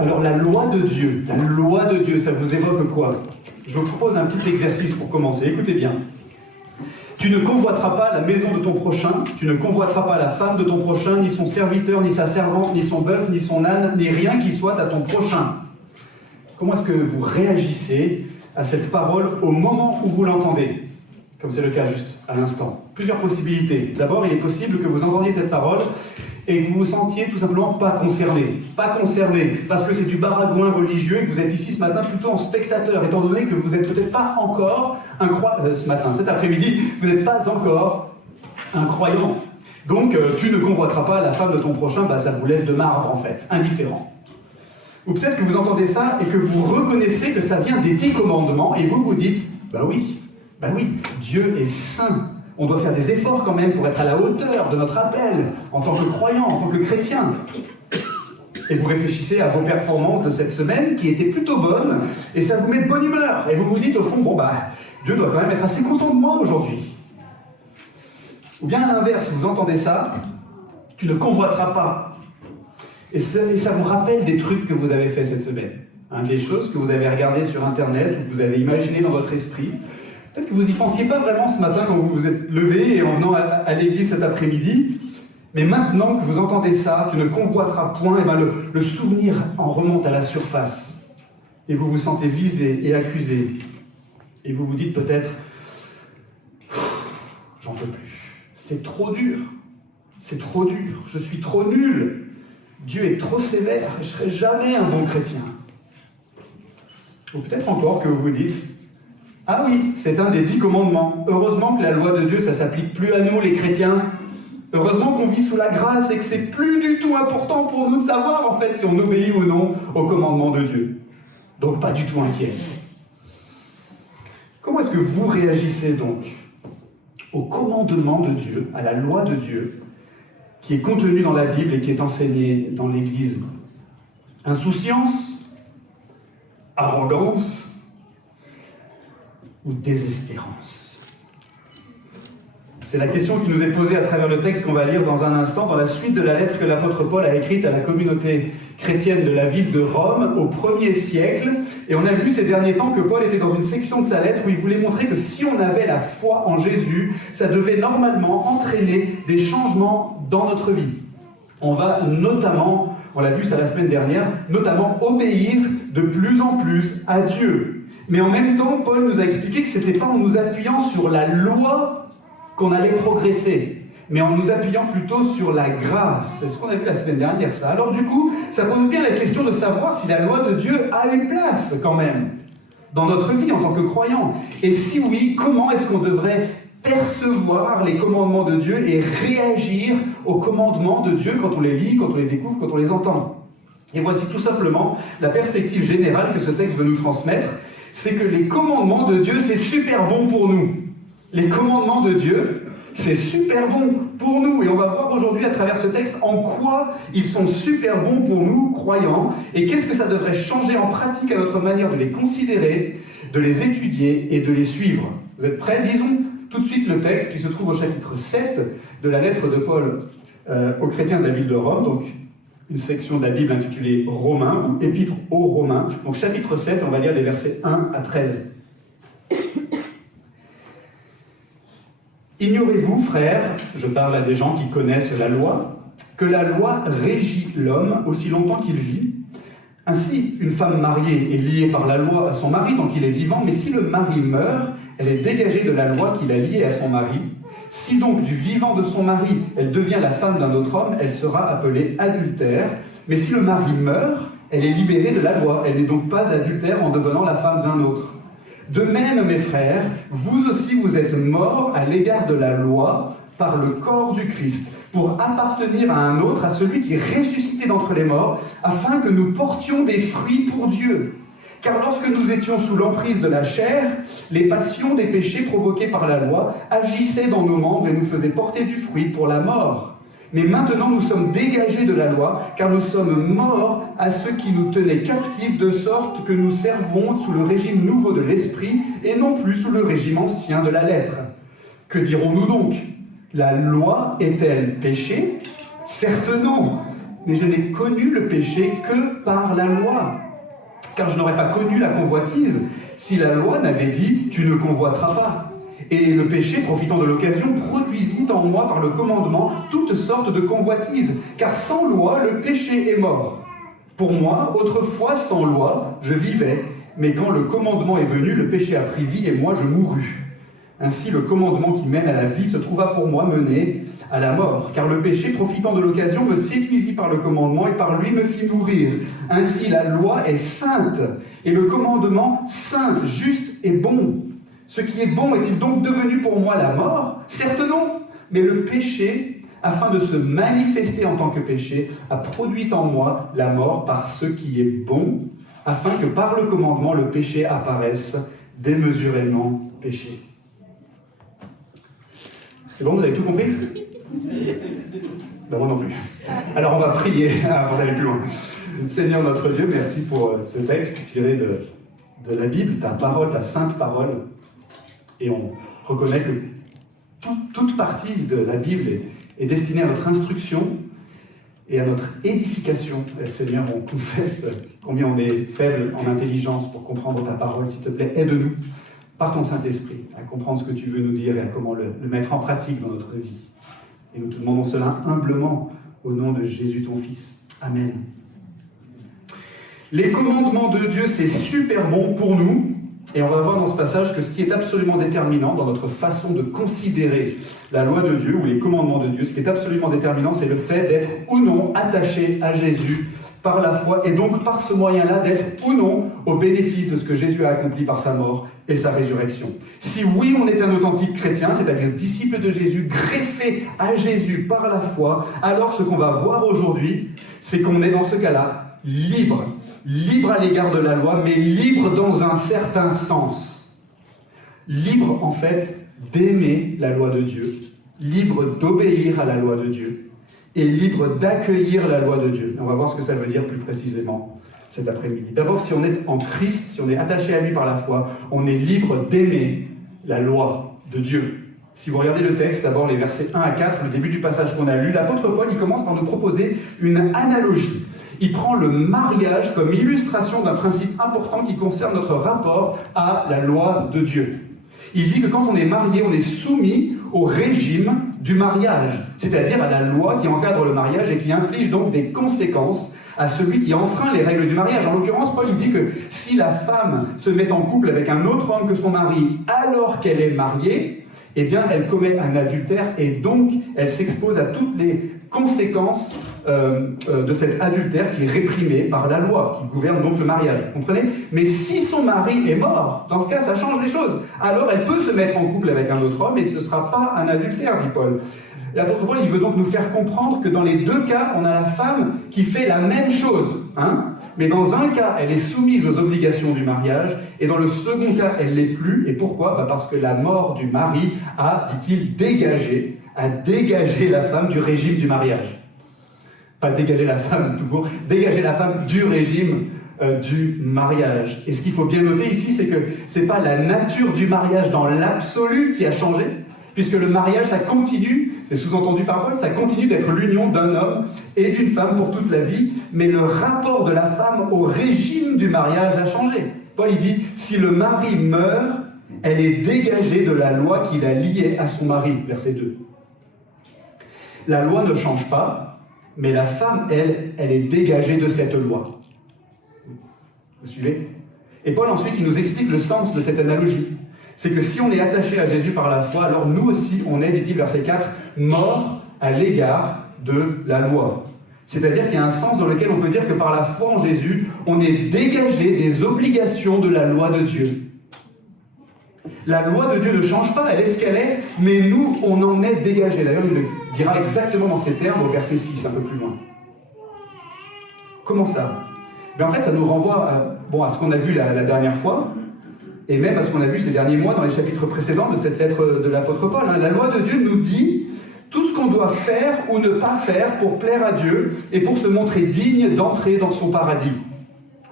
Alors la loi de Dieu, ça vous évoque quoi? Je vous propose un petit exercice pour commencer, écoutez bien. Tu ne convoiteras pas la maison de ton prochain, tu ne convoiteras pas la femme de ton prochain, ni son serviteur, ni sa servante, ni son bœuf, ni son âne, ni rien qui soit à ton prochain. Comment est-ce que vous réagissez à cette parole au moment où vous l'entendez? Comme c'est le cas juste à l'instant. Plusieurs possibilités. D'abord, il est possible que vous entendiez cette parole et que vous vous sentiez tout simplement pas concerné. Pas concerné, parce que c'est du baragouin religieux et que vous êtes ici ce matin plutôt en spectateur, étant donné que vous n'êtes peut-être pas encore cet après-midi, vous n'êtes pas encore un croyant. Donc, tu ne convoiteras pas la femme de ton prochain, ça vous laisse de marbre en fait, indifférent. Ou peut-être que vous entendez ça et que vous reconnaissez que ça vient des 10 commandements et vous vous dites, oui, Dieu est saint. On doit faire des efforts quand même pour être à la hauteur de notre appel en tant que croyant, en tant que chrétien. Et vous réfléchissez à vos performances de cette semaine qui étaient plutôt bonnes et ça vous met de bonne humeur. Et vous vous dites au fond, Dieu doit quand même être assez content de moi aujourd'hui. Ou bien à l'inverse, vous entendez ça, tu ne convoiteras pas. Et ça vous rappelle des trucs que vous avez fait cette semaine. Des choses que vous avez regardées sur Internet ou que vous avez imaginées dans votre esprit. Peut-être que vous n'y pensiez pas vraiment ce matin quand vous vous êtes levé et en venant à l'église cet après-midi. Mais maintenant que vous entendez ça, tu ne convoiteras point, le souvenir en remonte à la surface. Et vous vous sentez visé et accusé. Et vous vous dites peut-être, j'en peux plus. C'est trop dur. Je suis trop nul. Dieu est trop sévère. Je ne serai jamais un bon chrétien. Ou peut-être encore que vous vous dites, ah oui, c'est un des 10 commandements. Heureusement que la loi de Dieu, ça ne s'applique plus à nous, les chrétiens. Heureusement qu'on vit sous la grâce et que c'est plus du tout important pour nous de savoir, en fait, si on obéit ou non au commandement de Dieu. Donc, pas du tout inquiet. Comment est-ce que vous réagissez donc au commandement de Dieu, à la loi de Dieu, qui est contenue dans la Bible et qui est enseignée dans l'Église? Insouciance? Arrogance? Ou désespérance? C'est la question qui nous est posée à travers le texte qu'on va lire dans un instant, dans la suite de la lettre que l'apôtre Paul a écrite à la communauté chrétienne de la ville de Rome au 1er siècle. Et on a vu ces derniers temps que Paul était dans une section de sa lettre où il voulait montrer que si on avait la foi en Jésus, ça devait normalement entraîner des changements dans notre vie. On va notamment, on l'a vu ça la semaine dernière, notamment obéir de plus en plus à Dieu. Mais en même temps, Paul nous a expliqué que ce n'était pas en nous appuyant sur la loi qu'on allait progresser, mais en nous appuyant plutôt sur la grâce. C'est ce qu'on a vu la semaine dernière, ça. Alors du coup, ça pose bien la question de savoir si la loi de Dieu a une place, quand même, dans notre vie en tant que croyants. Et si oui, comment est-ce qu'on devrait percevoir les commandements de Dieu et réagir aux commandements de Dieu quand on les lit, quand on les découvre, quand on les entend? Et voici tout simplement la perspective générale que ce texte veut nous transmettre. C'est que les commandements de Dieu, c'est super bon pour nous. Les commandements de Dieu, c'est super bon pour nous. Et on va voir aujourd'hui à travers ce texte en quoi ils sont super bons pour nous, croyants, et qu'est-ce que ça devrait changer en pratique à notre manière de les considérer, de les étudier et de les suivre. Vous êtes prêts? Lisons tout de suite le texte qui se trouve au chapitre 7 de la lettre de Paul aux chrétiens de la ville de Rome, donc une section de la Bible intitulée Romains, ou Épître aux Romains. Donc chapitre 7, on va lire les versets 1 à 13. Ignorez-vous, frères, je parle à des gens qui connaissent la loi, que la loi régit l'homme aussi longtemps qu'il vit. Ainsi, une femme mariée est liée par la loi à son mari tant qu'il est vivant, mais si le mari meurt, elle est dégagée de la loi qui l'a liée à son mari. Si donc du vivant de son mari, elle devient la femme d'un autre homme, elle sera appelée adultère. Mais si le mari meurt, elle est libérée de la loi. Elle n'est donc pas adultère en devenant la femme d'un autre. De même, mes frères, vous aussi vous êtes morts à l'égard de la loi par le corps du Christ, pour appartenir à un autre, à celui qui est ressuscité d'entre les morts, afin que nous portions des fruits pour Dieu. Car lorsque nous étions sous l'emprise de la chair, les passions des péchés provoqués par la loi agissaient dans nos membres et nous faisaient porter du fruit pour la mort. Mais maintenant nous sommes dégagés de la loi, car nous sommes morts à ceux qui nous tenaient captifs, de sorte que nous servons sous le régime nouveau de l'esprit et non plus sous le régime ancien de la lettre. Que dirons-nous donc? La loi est-elle péché? Certes non. mais je n'ai connu le péché que par la loi. Car je n'aurais pas connu la convoitise si la loi n'avait dit « tu ne convoiteras pas ». Et le péché, profitant de l'occasion, produisit en moi par le commandement toutes sortes de convoitises. Car sans loi, le péché est mort. Pour moi, autrefois, sans loi, je vivais, mais quand le commandement est venu, le péché a pris vie et moi je mourus. Ainsi, le commandement qui mène à la vie se trouva pour moi mené à la mort, car le péché, profitant de l'occasion, me séduisit par le commandement et par lui me fit mourir. Ainsi, la loi est sainte, et le commandement saint, juste et bon. Ce qui est bon est-il donc devenu pour moi la mort? Certes non, mais le péché, afin de se manifester en tant que péché, a produit en moi la mort par ce qui est bon, afin que par le commandement, le péché apparaisse démesurément péché. C'est bon, vous avez tout compris? Ben moi non plus. Alors on va prier avant d'aller plus loin. Seigneur notre Dieu, merci pour ce texte tiré de la Bible, ta parole, ta sainte parole. Et on reconnaît que toute partie de la Bible est destinée à notre instruction et à notre édification. Et Seigneur, on confesse combien on est faible en intelligence pour comprendre ta parole. S'il te plaît, aide-nous par ton Saint-Esprit à comprendre ce que tu veux nous dire et à comment le mettre en pratique dans notre vie. Et nous te demandons cela humblement au nom de Jésus ton Fils. Amen. Les commandements de Dieu, c'est super bon pour nous. Et on va voir dans ce passage que ce qui est absolument déterminant dans notre façon de considérer la loi de Dieu ou les commandements de Dieu, ce qui est absolument déterminant, c'est le fait d'être ou non attaché à Jésus par la foi, et donc par ce moyen-là d'être ou non au bénéfice de ce que Jésus a accompli par sa mort et sa résurrection. Si oui, on est un authentique chrétien, c'est-à-dire disciple de Jésus, greffé à Jésus par la foi, alors ce qu'on va voir aujourd'hui, c'est qu'on est dans ce cas-là libre. Libre à l'égard de la loi, mais libre dans un certain sens. Libre, en fait, d'aimer la loi de Dieu, libre d'obéir à la loi de Dieu, et libre d'accueillir la loi de Dieu. On va voir ce que ça veut dire plus précisément cet après-midi. D'abord, si on est en Christ, si on est attaché à lui par la foi, on est libre d'aimer la loi de Dieu. Si vous regardez le texte, d'abord les versets 1 à 4, le début du passage qu'on a lu, l'apôtre Paul, il commence par nous proposer une analogie. Il prend le mariage comme illustration d'un principe important qui concerne notre rapport à la loi de Dieu. Il dit que quand on est marié, on est soumis au régime du mariage, c'est-à-dire à la loi qui encadre le mariage et qui inflige donc des conséquences à celui qui enfreint les règles du mariage. En l'occurrence, Paul il dit que si la femme se met en couple avec un autre homme que son mari alors qu'elle est mariée, eh bien elle commet un adultère et donc elle s'expose à toutes les conséquences de cet adultère qui est réprimé par la loi, qui gouverne donc le mariage, vous comprenez? Mais si son mari est mort, dans ce cas, ça change les choses. Alors elle peut se mettre en couple avec un autre homme et ce ne sera pas un adultère, dit Paul. L'apôtre Paul, il veut donc nous faire comprendre que dans les deux cas, on a la femme qui fait la même chose, mais dans un cas, elle est soumise aux obligations du mariage, et dans le second cas, elle ne l'est plus. Et pourquoi? Parce que la mort du mari a, dit-il, dégagé la femme du régime du mariage. Pas dégager la femme tout court, dégager la femme du régime du mariage. Et ce qu'il faut bien noter ici, c'est que ce n'est pas la nature du mariage dans l'absolu qui a changé, puisque le mariage, ça continue, c'est sous-entendu par Paul, ça continue d'être l'union d'un homme et d'une femme pour toute la vie, mais le rapport de la femme au régime du mariage a changé. Paul, il dit, si le mari meurt, elle est dégagée de la loi qui la liait à son mari, verset 2. La loi ne change pas, mais la femme, elle est dégagée de cette loi. Vous suivez? Et Paul, ensuite, il nous explique le sens de cette analogie. C'est que si on est attaché à Jésus par la foi, alors nous aussi, on est, dit-il, verset 4, morts à l'égard de la loi. C'est-à-dire qu'il y a un sens dans lequel on peut dire que par la foi en Jésus, on est dégagé des obligations de la loi de Dieu. La loi de Dieu ne change pas, elle est ce qu'elle est, mais nous, on en est dégagé. D'ailleurs, il le dira exactement dans ces termes au verset 6, un peu plus loin. Comment ça? En fait, ça nous renvoie à ce qu'on a vu la dernière fois, et même à ce qu'on a vu ces derniers mois dans les chapitres précédents de cette lettre de l'apôtre Paul. La loi de Dieu nous dit tout ce qu'on doit faire ou ne pas faire pour plaire à Dieu et pour se montrer digne d'entrer dans son paradis.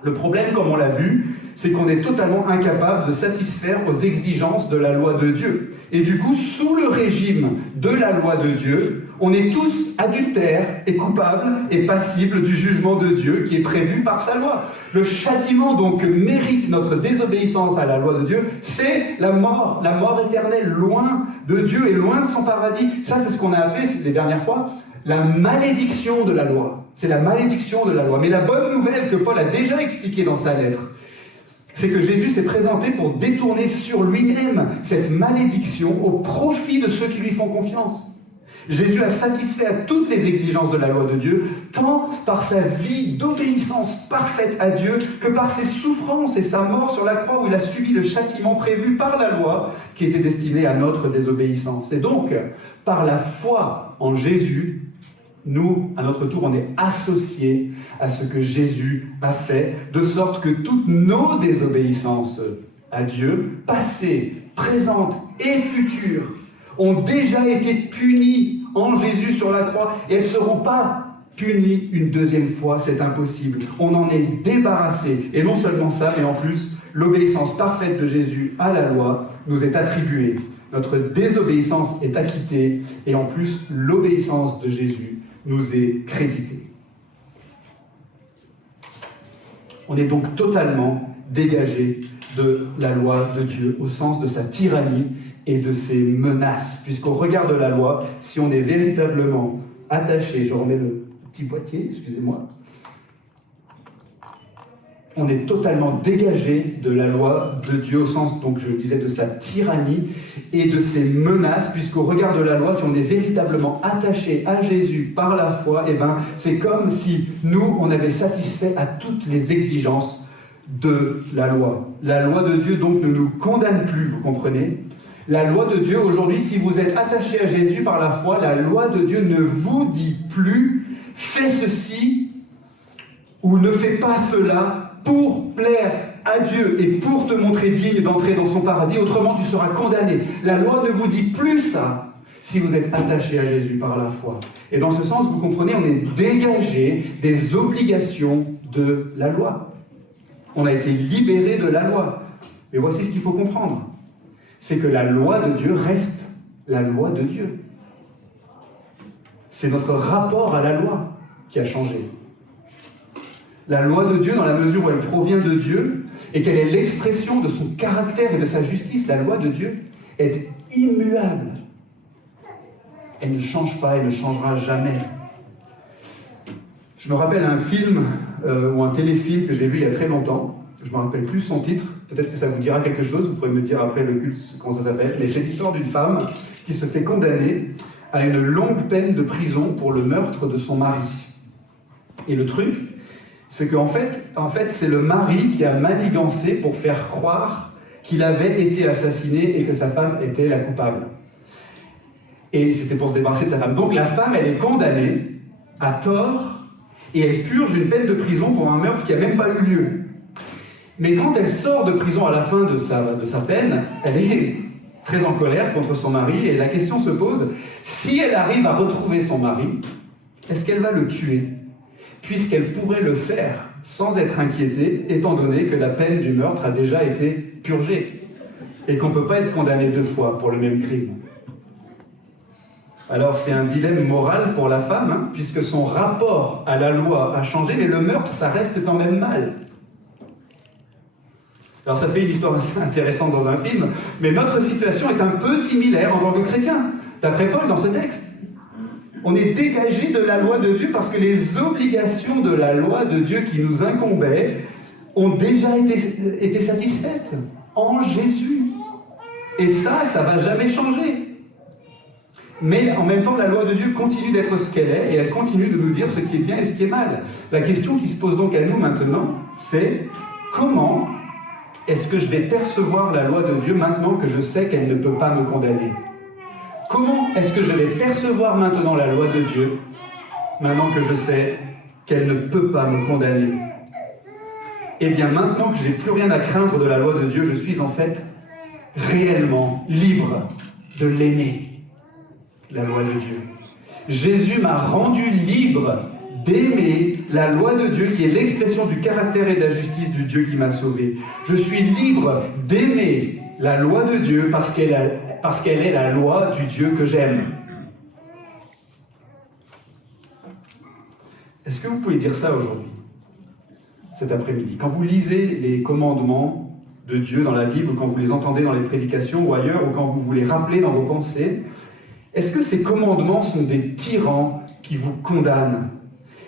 Le problème, comme on l'a vu, c'est qu'on est totalement incapable de satisfaire aux exigences de la loi de Dieu. Et du coup, sous le régime de la loi de Dieu, On est tous adultères et coupables et passibles du jugement de Dieu qui est prévu par sa loi. Le châtiment donc que mérite notre désobéissance à la loi de Dieu, c'est la mort éternelle, loin de Dieu et loin de son paradis. Ça, c'est ce qu'on a appelé les dernières fois la malédiction de la loi. C'est la malédiction de la loi. Mais la bonne nouvelle que Paul a déjà expliquée dans sa lettre, c'est que Jésus s'est présenté pour détourner sur lui-même cette malédiction au profit de ceux qui lui font confiance. Jésus a satisfait à toutes les exigences de la loi de Dieu, tant par sa vie d'obéissance parfaite à Dieu que par ses souffrances et sa mort sur la croix où il a subi le châtiment prévu par la loi qui était destiné à notre désobéissance. Et donc, par la foi en Jésus, nous, à notre tour, on est associés à ce que Jésus a fait, de sorte que toutes nos désobéissances à Dieu, passées, présentes et futures, ont déjà été punies en Jésus sur la croix, et elles ne seront pas punies une deuxième fois, c'est impossible. On en est débarrassé, et non seulement ça, mais en plus, l'obéissance parfaite de Jésus à la loi nous est attribuée. Notre désobéissance est acquittée, et en plus, l'obéissance de Jésus nous est créditée. On est donc totalement dégagé de la loi de Dieu, au sens de sa tyrannie et de ses menaces, puisqu'au regard de la loi, si on est véritablement attaché, je remets le petit boîtier, excusez-moi, on est totalement dégagé de la loi de Dieu, au sens, donc je disais, de sa tyrannie et de ses menaces, puisqu'au regard de la loi, si on est véritablement attaché à Jésus par la foi, eh ben, c'est comme si nous, on avait satisfait à toutes les exigences de la loi. La loi de Dieu, donc, ne nous condamne plus, vous comprenez ? La loi de Dieu, aujourd'hui, si vous êtes attaché à Jésus par la foi, la loi de Dieu ne vous dit plus « fais ceci » ou « ne fais pas cela » pour plaire à Dieu et pour te montrer digne d'entrer dans son paradis, autrement tu seras condamné. La loi ne vous dit plus ça si vous êtes attaché à Jésus par la foi. Et dans ce sens, vous comprenez, on est dégagé des obligations de la loi. On a été libéré de la loi. Mais voici ce qu'il faut comprendre. C'est que la loi de Dieu reste la loi de Dieu. C'est notre rapport à la loi qui a changé. La loi de Dieu, dans la mesure où elle provient de Dieu, et qu'elle est l'expression de son caractère et de sa justice, la loi de Dieu est immuable. Elle ne change pas, elle ne changera jamais. Je me rappelle un film ou un téléfilm que j'ai vu il y a très longtemps. Je ne me rappelle plus son titre. Peut-être que ça vous dira quelque chose. Vous pourrez me dire après le culte comment ça s'appelle. Mais c'est l'histoire d'une femme qui se fait condamner à une longue peine de prison pour le meurtre de son mari. Et le truc, c'est qu'en fait, c'est le mari qui a manigancé pour faire croire qu'il avait été assassiné et que sa femme était la coupable. Et c'était pour se débarrasser de sa femme. Donc la femme, elle est condamnée à tort et elle purge une peine de prison pour un meurtre qui n'a même pas eu lieu. Mais quand elle sort de prison à la fin de sa peine, elle est très en colère contre son mari et la question se pose, si elle arrive à retrouver son mari, est-ce qu'elle va le tuer ? Puisqu'elle pourrait le faire sans être inquiétée, étant donné que la peine du meurtre a déjà été purgée et qu'on ne peut pas être condamné 2 fois pour le même crime. Alors c'est un dilemme moral pour la femme, puisque son rapport à la loi a changé, mais le meurtre, ça reste quand même mal. Alors ça fait une histoire assez intéressante dans un film, mais notre situation est un peu similaire en tant que chrétien, d'après Paul dans ce texte. On est dégagé de la loi de Dieu parce que les obligations de la loi de Dieu qui nous incombaient ont déjà été satisfaites en Jésus. Et ça ne va jamais changer. Mais en même temps, la loi de Dieu continue d'être ce qu'elle est et elle continue de nous dire ce qui est bien et ce qui est mal. La question qui se pose donc à nous maintenant, c'est comment est-ce que je vais percevoir la loi de Dieu maintenant que je sais qu'elle ne peut pas me condamner ? Comment est-ce que je vais percevoir maintenant la loi de Dieu, maintenant que je sais qu'elle ne peut pas me condamner ? Eh bien, maintenant que je n'ai plus rien à craindre de la loi de Dieu, je suis en fait réellement libre de l'aimer, la loi de Dieu. Jésus m'a rendu libre d'aimer la loi de Dieu qui est l'expression du caractère et de la justice du Dieu qui m'a sauvé. Je suis libre d'aimer la loi de Dieu parce qu'elle est la loi du Dieu que j'aime. Est-ce que vous pouvez dire ça aujourd'hui, cet après-midi? Quand vous lisez les commandements de Dieu dans la Bible, ou quand vous les entendez dans les prédications ou ailleurs, ou quand vous vous les rappelez dans vos pensées, est-ce que ces commandements sont des tyrans qui vous condamnent?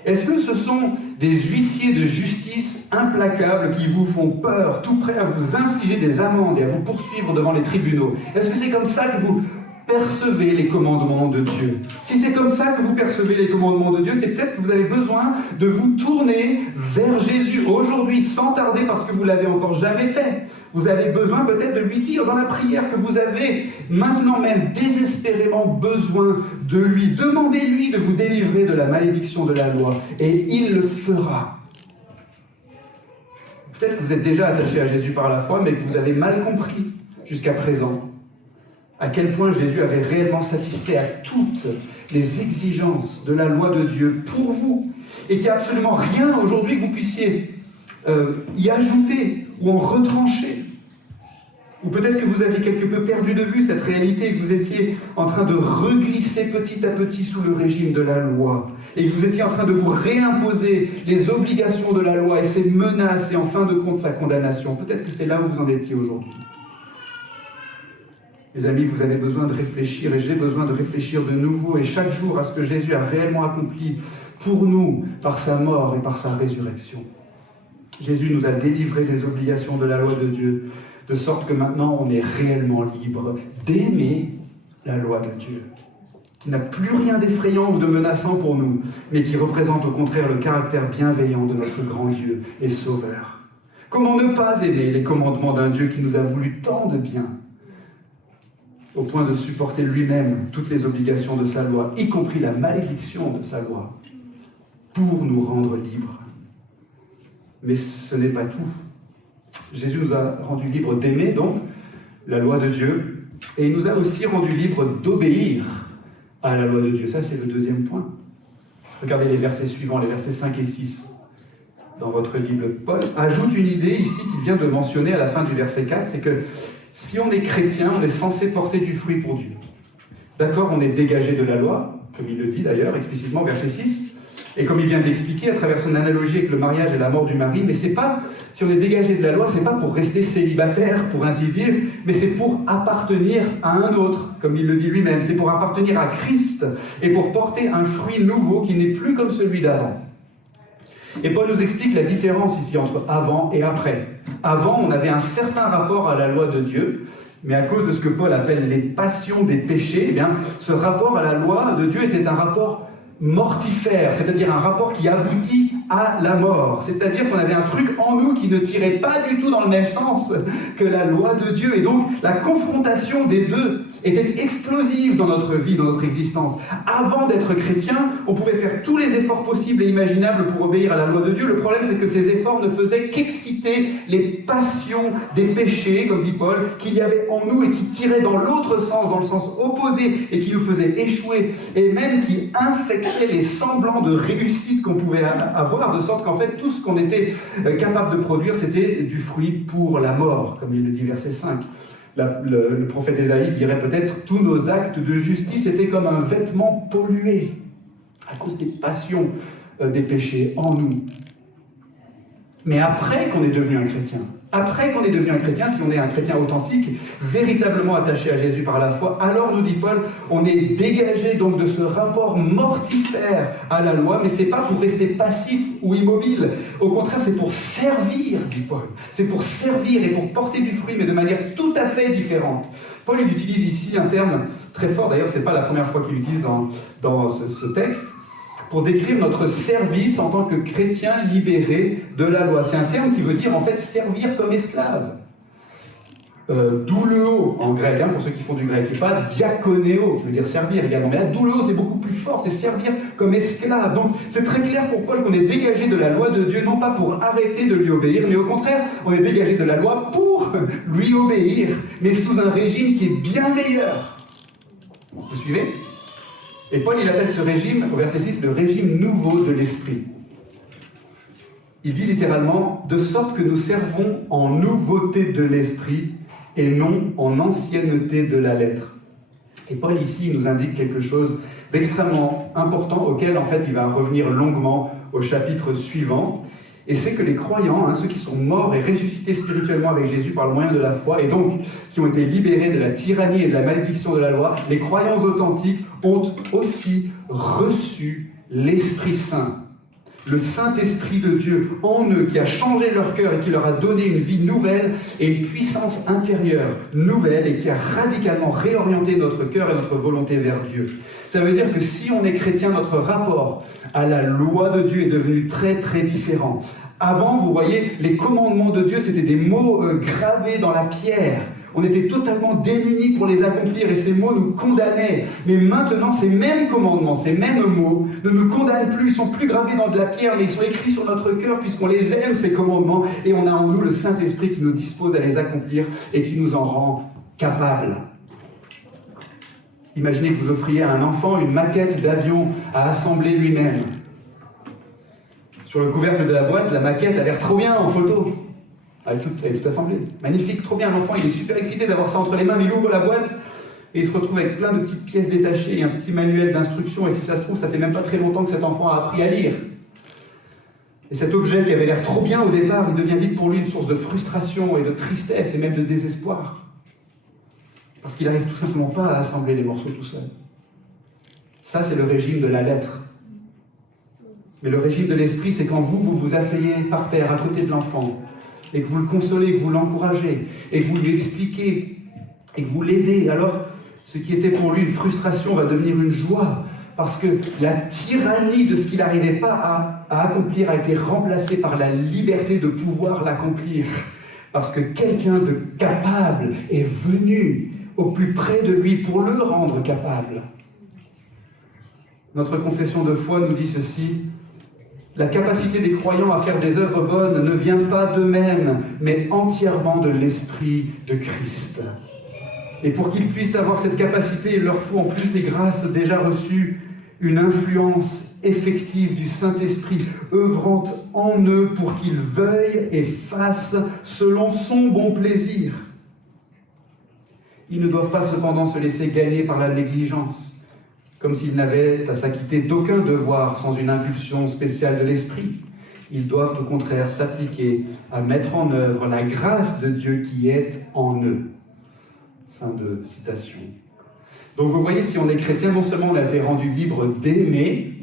Est-ce que ce sont des huissiers de justice implacables qui vous font peur, tout prêts à vous infliger des amendes et à vous poursuivre devant les tribunaux? Est-ce que c'est comme ça que vous percevez les commandements de Dieu? Si c'est comme ça que vous percevez les commandements de Dieu, c'est peut-être que vous avez besoin de vous tourner vers Jésus aujourd'hui, sans tarder, parce que vous ne l'avez encore jamais fait. Vous avez besoin peut-être de lui dire dans la prière que vous avez maintenant même désespérément besoin de lui. Demandez-lui de vous délivrer de la malédiction de la loi, et il le fera. Peut-être que vous êtes déjà attaché à Jésus par la foi, mais que vous avez mal compris jusqu'à présent à quel point Jésus avait réellement satisfait à toutes les exigences de la loi de Dieu pour vous, et qu'il n'y a absolument rien aujourd'hui que vous puissiez y ajouter ou en retrancher. Ou peut-être que vous aviez quelque peu perdu de vue cette réalité et que vous étiez en train de reglisser petit à petit sous le régime de la loi, et que vous étiez en train de vous réimposer les obligations de la loi et ses menaces et en fin de compte sa condamnation. Peut-être que c'est là où vous en étiez aujourd'hui. Mes amis, vous avez besoin de réfléchir, et j'ai besoin de réfléchir de nouveau et chaque jour à ce que Jésus a réellement accompli pour nous par sa mort et par sa résurrection. Jésus nous a délivrés des obligations de la loi de Dieu, de sorte que maintenant on est réellement libre d'aimer la loi de Dieu, qui n'a plus rien d'effrayant ou de menaçant pour nous, mais qui représente au contraire le caractère bienveillant de notre grand Dieu et Sauveur. Comment ne pas aimer les commandements d'un Dieu qui nous a voulu tant de bien, au point de supporter lui-même toutes les obligations de sa loi, y compris la malédiction de sa loi, pour nous rendre libres. Mais ce n'est pas tout. Jésus nous a rendus libres d'aimer, donc, la loi de Dieu, et il nous a aussi rendus libres d'obéir à la loi de Dieu. Ça, c'est le deuxième point. Regardez les versets suivants, les versets 5 et 6 dans votre Bible. Paul ajoute une idée ici qu'il vient de mentionner à la fin du verset 4, c'est que si on est chrétien, on est censé porter du fruit pour Dieu. D'accord, on est dégagé de la loi, comme il le dit d'ailleurs explicitement, verset 6, et comme il vient d'expliquer à travers son analogie avec le mariage et la mort du mari, mais c'est pas, si on est dégagé de la loi, c'est pas pour rester célibataire, pour ainsi dire, mais c'est pour appartenir à un autre, comme il le dit lui-même, c'est pour appartenir à Christ, et pour porter un fruit nouveau qui n'est plus comme celui d'avant. Et Paul nous explique la différence ici entre avant et après. Avant, on avait un certain rapport à la loi de Dieu, mais à cause de ce que Paul appelle les passions des péchés, eh bien, ce rapport à la loi de Dieu était un rapport mortifère, c'est-à-dire un rapport qui aboutit à la mort. C'est-à-dire qu'on avait un truc en nous qui ne tirait pas du tout dans le même sens que la loi de Dieu. Et donc, la confrontation des deux était explosive dans notre vie, dans notre existence. Avant d'être chrétien, on pouvait faire tous les efforts possibles et imaginables pour obéir à la loi de Dieu. Le problème, c'est que ces efforts ne faisaient qu'exciter les passions des péchés, comme dit Paul, qu'il y avait en nous et qui tiraient dans l'autre sens, dans le sens opposé, et qui nous faisaient échouer, et même qui infectaient les semblants de réussite qu'on pouvait avoir, de sorte qu'en fait, tout ce qu'on était capable de produire, c'était du fruit pour la mort, comme il le dit verset 5. Le prophète Ésaïe dirait peut-être « Tous nos actes de justice étaient comme un vêtement pollué à cause des passions des péchés en nous. » Mais après qu'on est devenu un chrétien, si on est un chrétien authentique, véritablement attaché à Jésus par la foi, alors, nous dit Paul, on est dégagé donc de ce rapport mortifère à la loi, mais c'est pas pour rester passif ou immobile. Au contraire, c'est pour servir, dit Paul. C'est pour servir et pour porter du fruit, mais de manière tout à fait différente. Paul, il utilise ici un terme très fort, d'ailleurs, c'est pas la première fois qu'il l'utilise dans ce texte, pour décrire notre service en tant que chrétien libéré de la loi. C'est un terme qui veut dire en fait servir comme esclave. Douleo en grec, pour ceux qui font du grec, et pas diakonéo, qui veut dire servir également. Mais là, douleo, c'est beaucoup plus fort, c'est servir comme esclave. Donc c'est très clair pour Paul qu'on est dégagé de la loi de Dieu, non pas pour arrêter de lui obéir, mais au contraire, on est dégagé de la loi pour lui obéir, mais sous un régime qui est bien meilleur. Vous suivez ? Et Paul, il appelle ce régime, au verset 6, le régime nouveau de l'esprit. Il dit littéralement, de sorte que nous servons en nouveauté de l'esprit et non en ancienneté de la lettre. Et Paul, ici, il nous indique quelque chose d'extrêmement important auquel en fait il va revenir longuement au chapitre suivant. Et c'est que les croyants, ceux qui sont morts et ressuscités spirituellement avec Jésus par le moyen de la foi, et donc qui ont été libérés de la tyrannie et de la malédiction de la loi, les croyants authentiques ont aussi reçu l'Esprit Saint, le Saint-Esprit de Dieu en eux, qui a changé leur cœur et qui leur a donné une vie nouvelle et une puissance intérieure nouvelle et qui a radicalement réorienté notre cœur et notre volonté vers Dieu. Ça veut dire que si on est chrétien, notre rapport à la loi de Dieu est devenu très très différent. Avant, vous voyez, les commandements de Dieu, c'était des mots gravés dans la pierre. On était totalement démunis pour les accomplir et ces mots nous condamnaient. Mais maintenant, ces mêmes commandements, ces mêmes mots ne nous condamnent plus. Ils sont plus gravés dans de la pierre, mais ils sont écrits sur notre cœur puisqu'on les aime, ces commandements. Et on a en nous le Saint-Esprit qui nous dispose à les accomplir et qui nous en rend capables. Imaginez que vous offriez à un enfant une maquette d'avion à assembler lui-même. Sur le couvercle de la boîte, la maquette a l'air trop bien en photo. Elle est toute assemblée. Magnifique, trop bien. L'enfant, il est super excité d'avoir ça entre les mains, mais il ouvre la boîte et il se retrouve avec plein de petites pièces détachées et un petit manuel d'instruction. Et si ça se trouve, ça fait même pas très longtemps que cet enfant a appris à lire. Et cet objet qui avait l'air trop bien au départ, il devient vite pour lui une source de frustration et de tristesse et même de désespoir. Parce qu'il n'arrive tout simplement pas à assembler les morceaux tout seul. Ça, c'est le régime de la lettre. Mais le régime de l'esprit, c'est quand vous vous asseyez par terre à côté de l'enfant et que vous le consolez, que vous l'encouragez, et que vous lui expliquez, et que vous l'aidez. Alors, ce qui était pour lui une frustration va devenir une joie, parce que la tyrannie de ce qu'il n'arrivait pas à accomplir a été remplacée par la liberté de pouvoir l'accomplir. Parce que quelqu'un de capable est venu au plus près de lui pour le rendre capable. Notre confession de foi nous dit ceci: la capacité des croyants à faire des œuvres bonnes ne vient pas d'eux-mêmes, mais entièrement de l'Esprit de Christ. Et pour qu'ils puissent avoir cette capacité, il leur faut, en plus des grâces déjà reçues, une influence effective du Saint-Esprit, œuvrant en eux pour qu'ils veuillent et fassent selon son bon plaisir. Ils ne doivent pas cependant se laisser gagner par la négligence, comme s'ils n'avaient à s'acquitter d'aucun devoir sans une impulsion spéciale de l'Esprit. Ils doivent au contraire s'appliquer à mettre en œuvre la grâce de Dieu qui est en eux. Fin de citation. Donc vous voyez, si on est chrétien, non seulement on a été rendu libre d'aimer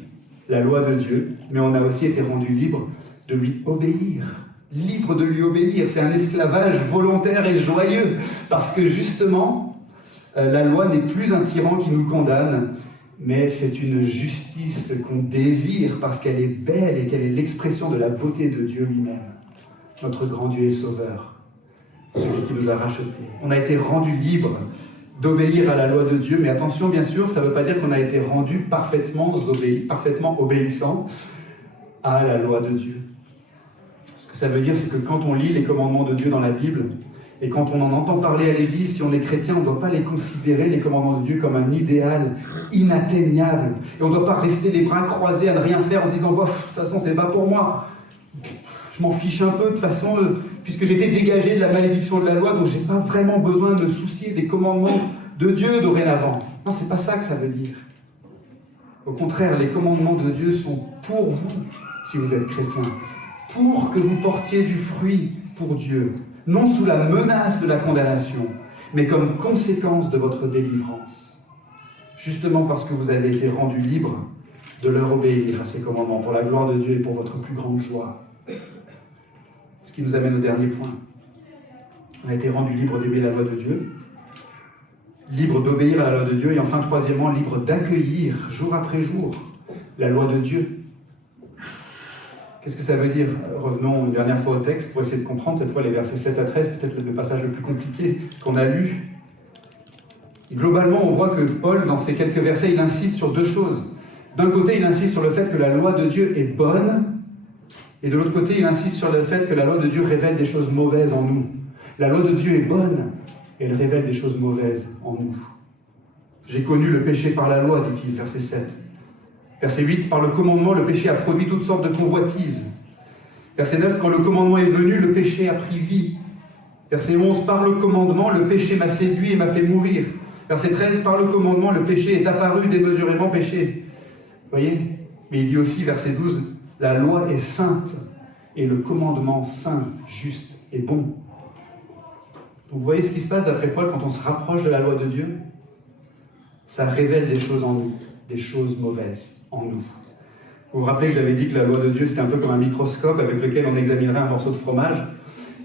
la loi de Dieu, mais on a aussi été rendu libre de lui obéir. Libre de lui obéir, c'est un esclavage volontaire et joyeux, parce que justement, la loi n'est plus un tyran qui nous condamne, mais c'est une justice qu'on désire parce qu'elle est belle et qu'elle est l'expression de la beauté de Dieu lui-même, notre grand Dieu et Sauveur, celui qui nous a rachetés. On a été rendu libre d'obéir à la loi de Dieu, mais attention, bien sûr, ça ne veut pas dire qu'on a été rendu parfaitement obéissant à la loi de Dieu. Ce que ça veut dire, c'est que quand on lit les commandements de Dieu dans la Bible, et quand on en entend parler à l'Église, si on est chrétien, on ne doit pas les considérer, les commandements de Dieu, comme un idéal inatteignable. Et on ne doit pas rester les bras croisés à ne rien faire en se disant « de toute façon, c'est pas pour moi. Je m'en fiche un peu, de toute façon, puisque j'ai été dégagé de la malédiction de la loi, donc je n'ai pas vraiment besoin de me soucier des commandements de Dieu dorénavant. » Non, ce n'est pas ça que ça veut dire. Au contraire, les commandements de Dieu sont pour vous, si vous êtes chrétien, pour que vous portiez du fruit pour Dieu, non sous la menace de la condamnation, mais comme conséquence de votre délivrance. Justement parce que vous avez été rendus libres de leur obéir à ces commandements, pour la gloire de Dieu et pour votre plus grande joie. Ce qui nous amène au dernier point. On a été rendus libres d'aimer la loi de Dieu, libres d'obéir à la loi de Dieu, et enfin, troisièmement, libres d'accueillir, jour après jour, la loi de Dieu. Qu'est-ce que ça veut dire? Revenons une dernière fois au texte pour essayer de comprendre, cette fois les versets 7 à 13, peut-être le passage le plus compliqué qu'on a lu. Globalement, on voit que Paul, dans ces quelques versets, il insiste sur deux choses. D'un côté, il insiste sur le fait que la loi de Dieu est bonne, et de l'autre côté, il insiste sur le fait que la loi de Dieu révèle des choses mauvaises en nous. La loi de Dieu est bonne, et elle révèle des choses mauvaises en nous. J'ai connu le péché par la loi, dit-il, verset 7. Verset 8, par le commandement, le péché a produit toutes sortes de convoitises. Verset 9, quand le commandement est venu, le péché a pris vie. Verset 11, par le commandement, le péché m'a séduit et m'a fait mourir. Verset 13, par le commandement, le péché est apparu démesurément péché. voyez? Mais il dit aussi, verset 12, la loi est sainte et le commandement saint, juste et bon. Donc vous voyez ce qui se passe d'après Paul quand on se rapproche de la loi de Dieu? Ça révèle des choses en nous, des choses mauvaises en nous. Vous vous rappelez que j'avais dit que la loi de Dieu, c'était un peu comme un microscope avec lequel on examinerait un morceau de fromage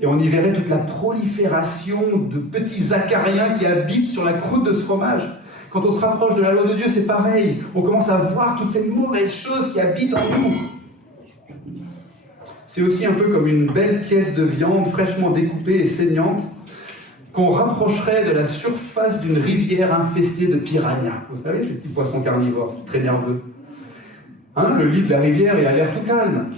et on y verrait toute la prolifération de petits acariens qui habitent sur la croûte de ce fromage. Quand on se rapproche de la loi de Dieu, c'est pareil. On commence à voir toutes ces mauvaises choses qui habitent en nous. C'est aussi un peu comme une belle pièce de viande fraîchement découpée et saignante qu'on rapprocherait de la surface d'une rivière infestée de piranhas. Vous savez, ces petits poissons carnivores, très nerveux. Hein, le lit de la rivière est à l'air tout calme,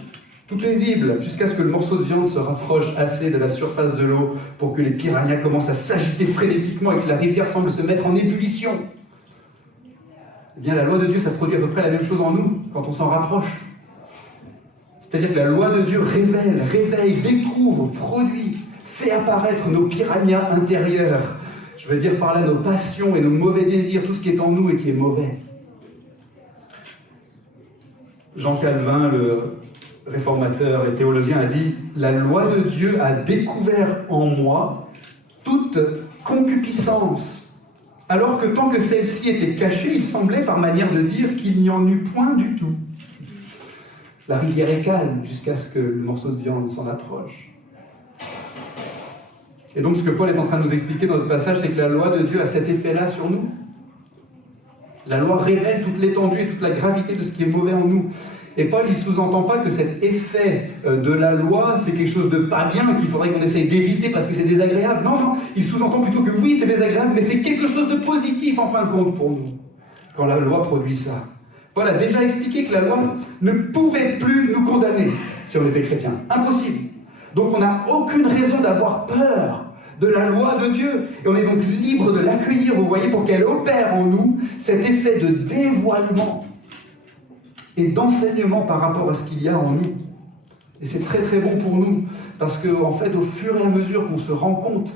tout paisible, jusqu'à ce que le morceau de viande se rapproche assez de la surface de l'eau pour que les piranhas commencent à s'agiter frénétiquement et que la rivière semble se mettre en ébullition. Eh bien, la loi de Dieu, ça produit à peu près la même chose en nous, quand on s'en rapproche. C'est-à-dire que la loi de Dieu révèle, réveille, découvre, produit, fait apparaître nos piranhas intérieurs. Je veux dire par là nos passions et nos mauvais désirs, tout ce qui est en nous et qui est mauvais. Jean Calvin, le réformateur et théologien, a dit « La loi de Dieu a découvert en moi toute concupiscence. Alors que tant que celle-ci était cachée, il semblait par manière de dire qu'il n'y en eût point du tout. » La rivière est calme jusqu'à ce que le morceau de viande s'en approche. Et donc ce que Paul est en train de nous expliquer dans notre passage, c'est que la loi de Dieu a cet effet-là sur nous. La loi révèle toute l'étendue et toute la gravité de ce qui est mauvais en nous. Et Paul, il ne sous-entend pas que cet effet de la loi, c'est quelque chose de pas bien, qu'il faudrait qu'on essaye d'éviter parce que c'est désagréable. Non, non, il sous-entend plutôt que oui, c'est désagréable, mais c'est quelque chose de positif en fin de compte pour nous, quand la loi produit ça. Paul a déjà expliqué que la loi ne pouvait plus nous condamner si on était chrétien. Impossible. Donc on n'a aucune raison d'avoir peur de la loi de Dieu. Et on est donc libre de l'accueillir, vous voyez, pour qu'elle opère en nous cet effet de dévoilement et d'enseignement par rapport à ce qu'il y a en nous. Et c'est très très bon pour nous, parce qu'en fait, au fur et à mesure qu'on se rend compte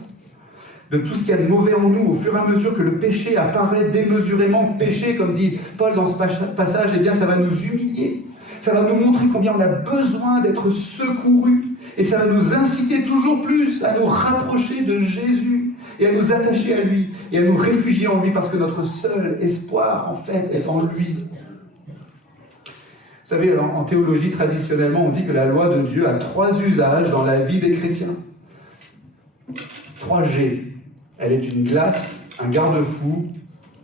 de tout ce qu'il y a de mauvais en nous, au fur et à mesure que le péché apparaît démesurément péché, comme dit Paul dans ce passage, eh bien ça va nous humilier. Ça va nous montrer combien on a besoin d'être secourus. Et ça va nous inciter toujours plus à nous rapprocher de Jésus et à nous attacher à lui et à nous réfugier en lui parce que notre seul espoir, en fait, est en lui. Vous savez, en théologie, traditionnellement, on dit que la loi de Dieu a 3 usages dans la vie des chrétiens. 3 G. Elle est une glace, un garde-fou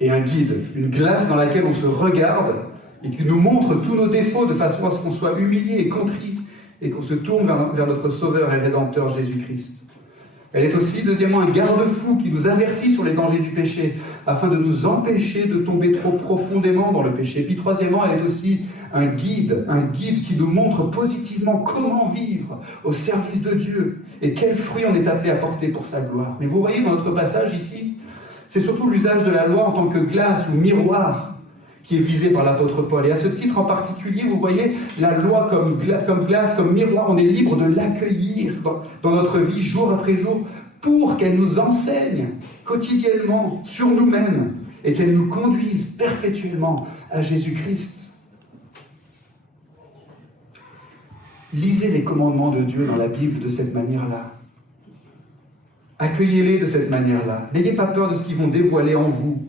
et un guide. Une glace dans laquelle on se regarde et qui nous montre tous nos défauts de façon à ce qu'on soit humilié et contrit et qu'on se tourne vers notre Sauveur et Rédempteur Jésus-Christ. Elle est aussi, deuxièmement, un garde-fou qui nous avertit sur les dangers du péché, afin de nous empêcher de tomber trop profondément dans le péché. Et puis troisièmement, elle est aussi un guide qui nous montre positivement comment vivre au service de Dieu et quels fruits on est appelé à porter pour sa gloire. Mais vous voyez dans notre passage ici, c'est surtout l'usage de la loi en tant que glace ou miroir qui est visé par l'apôtre Paul. Et à ce titre en particulier, vous voyez, la loi comme glace, comme miroir, on est libre de l'accueillir dans notre vie, jour après jour, pour qu'elle nous enseigne quotidiennement sur nous-mêmes et qu'elle nous conduise perpétuellement à Jésus-Christ. Lisez les commandements de Dieu dans la Bible de cette manière-là. Accueillez-les de cette manière-là. N'ayez pas peur de ce qu'ils vont dévoiler en vous.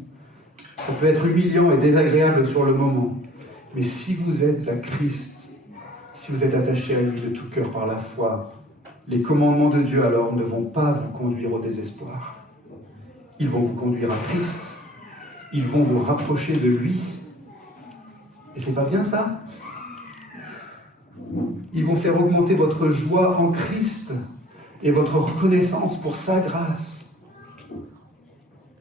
Ça peut être humiliant et désagréable sur le moment. Mais si vous êtes à Christ, si vous êtes attaché à lui de tout cœur par la foi, les commandements de Dieu alors ne vont pas vous conduire au désespoir. Ils vont vous conduire à Christ. Ils vont vous rapprocher de lui. Et c'est pas bien ça? Ils vont faire augmenter votre joie en Christ et votre reconnaissance pour sa grâce.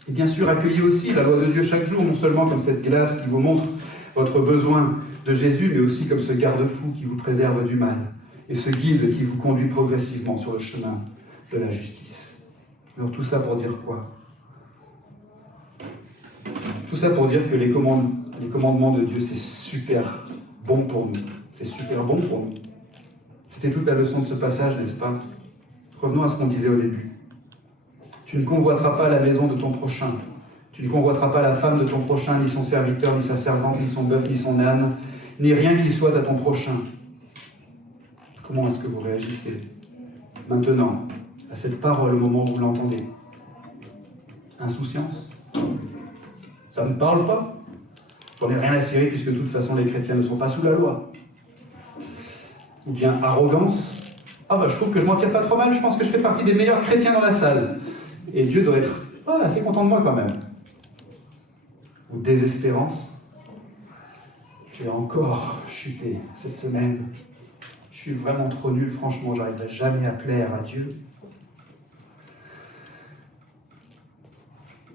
Et bien sûr, accueillez aussi la loi de Dieu chaque jour, non seulement comme cette glace qui vous montre votre besoin de Jésus, mais aussi comme ce garde-fou qui vous préserve du mal, et ce guide qui vous conduit progressivement sur le chemin de la justice. Alors tout ça pour dire quoi? Tout ça pour dire que les commandements de Dieu, c'est super bon pour nous. C'est super bon pour nous. C'était toute la leçon de ce passage, n'est-ce pas? Revenons à ce qu'on disait au début. Tu ne convoiteras pas la maison de ton prochain, Tu ne convoiteras pas la femme de ton prochain, ni son serviteur, ni sa servante, ni son bœuf, ni son âne, ni rien qui soit à ton prochain. Comment est-ce que vous réagissez maintenant à cette parole au moment où vous l'entendez? Insouciance? Ça ne me parle pas? J'en ai rien à cirer puisque de toute façon les chrétiens ne sont pas sous la loi. Ou bien arrogance? Ah bah je trouve que je m'en tire pas trop mal, je pense que je fais partie des meilleurs chrétiens dans la salle. Et Dieu doit être assez content de moi quand même. Ou désespérance? J'ai encore chuté cette semaine. Je suis vraiment trop nul, franchement, j'arriverai jamais à plaire à Dieu.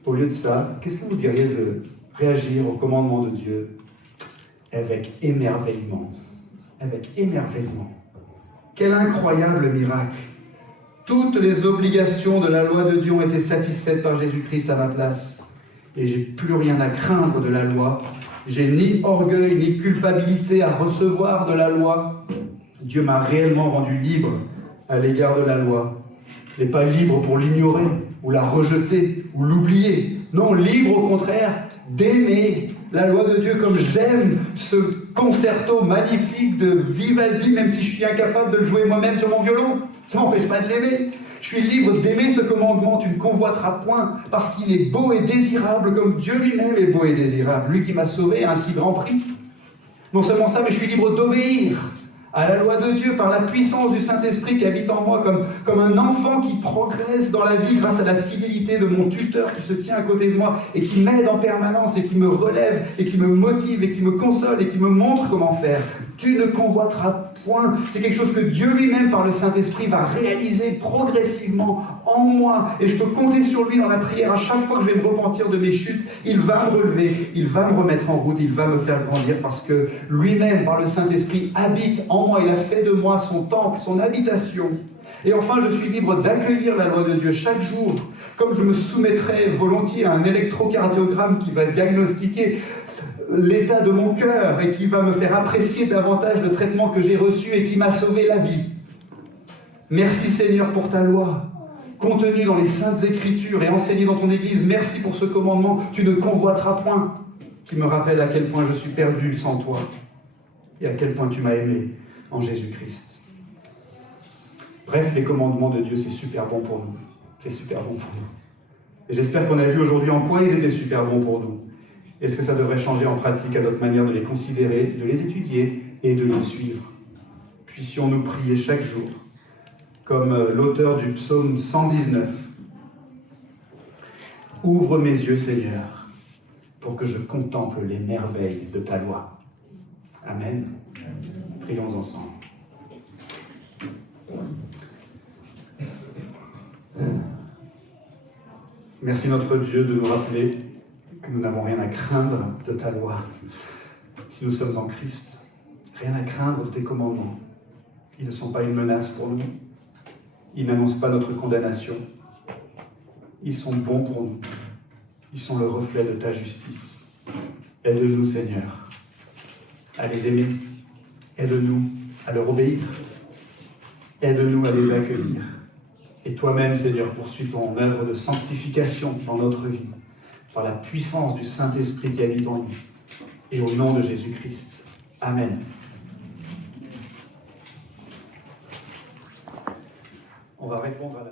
Au lieu de ça, qu'est-ce que vous diriez de réagir au commandement de Dieu avec émerveillement? Avec émerveillement. Quel incroyable miracle! Toutes les obligations de la loi de Dieu ont été satisfaites par Jésus-Christ à ma place. Et j'ai plus rien à craindre de la loi. J'ai ni orgueil ni culpabilité à recevoir de la loi. Dieu m'a réellement rendu libre à l'égard de la loi. Mais pas libre pour l'ignorer, ou la rejeter, ou l'oublier. Non, libre au contraire d'aimer la loi de Dieu comme j'aime ce concerto magnifique de Vivaldi, même si je suis incapable de le jouer moi-même sur mon violon. Ça ne m'empêche pas de l'aimer. Je suis libre d'aimer ce commandement, tu ne convoiteras point, parce qu'il est beau et désirable, comme Dieu lui-même est beau et désirable, lui qui m'a sauvé à un si grand prix. Non seulement ça, mais je suis libre d'obéir à la loi de Dieu par la puissance du Saint-Esprit qui habite en moi, comme un enfant qui progresse dans la vie grâce à la fidélité de mon tuteur qui se tient à côté de moi et qui m'aide en permanence et qui me relève et qui me motive et qui me console et qui me montre comment faire. Tu ne convoiteras point. C'est quelque chose que Dieu lui-même, par le Saint-Esprit, va réaliser progressivement en moi. Et je peux compter sur lui dans la prière. À chaque fois que je vais me repentir de mes chutes, il va me relever, il va me remettre en route, il va me faire grandir parce que lui-même, par le Saint-Esprit, habite en moi. Il a fait de moi son temple, son habitation. Et enfin, je suis libre d'accueillir la loi de Dieu chaque jour, comme je me soumettrais volontiers à un électrocardiogramme qui va diagnostiquer l'état de mon cœur et qui va me faire apprécier davantage le traitement que j'ai reçu et qui m'a sauvé la vie. Merci Seigneur pour ta loi, contenue dans les Saintes Écritures et enseignée dans ton Église. Merci pour ce commandement, tu ne convoiteras point, qui me rappelle à quel point je suis perdu sans toi et à quel point tu m'as aimé en Jésus-Christ. Bref, les commandements de Dieu, c'est super bon pour nous. C'est super bon pour nous. Et j'espère qu'on a vu aujourd'hui en quoi ils étaient super bons pour nous. Est-ce que ça devrait changer en pratique à notre manière de les considérer, de les étudier et de les suivre? Puissions-nous prier chaque jour, comme l'auteur du psaume 119. Ouvre mes yeux, Seigneur, pour que je contemple les merveilles de ta loi. Amen. Prions ensemble. Merci notre Dieu de nous rappeler que nous n'avons rien à craindre de ta loi si nous sommes en Christ. Rien à craindre de tes commandements. Ils ne sont pas une menace pour nous. Ils n'annoncent pas notre condamnation. Ils sont bons pour nous. Ils sont le reflet de ta justice. Aide-nous, Seigneur, à les aimer. Aide-nous à leur obéir. Aide-nous à les accueillir. Et toi-même, Seigneur, poursuis ton œuvre de sanctification dans notre vie, par la puissance du Saint-Esprit qui habite en nous. Et au nom de Jésus-Christ. Amen. On va répondre à la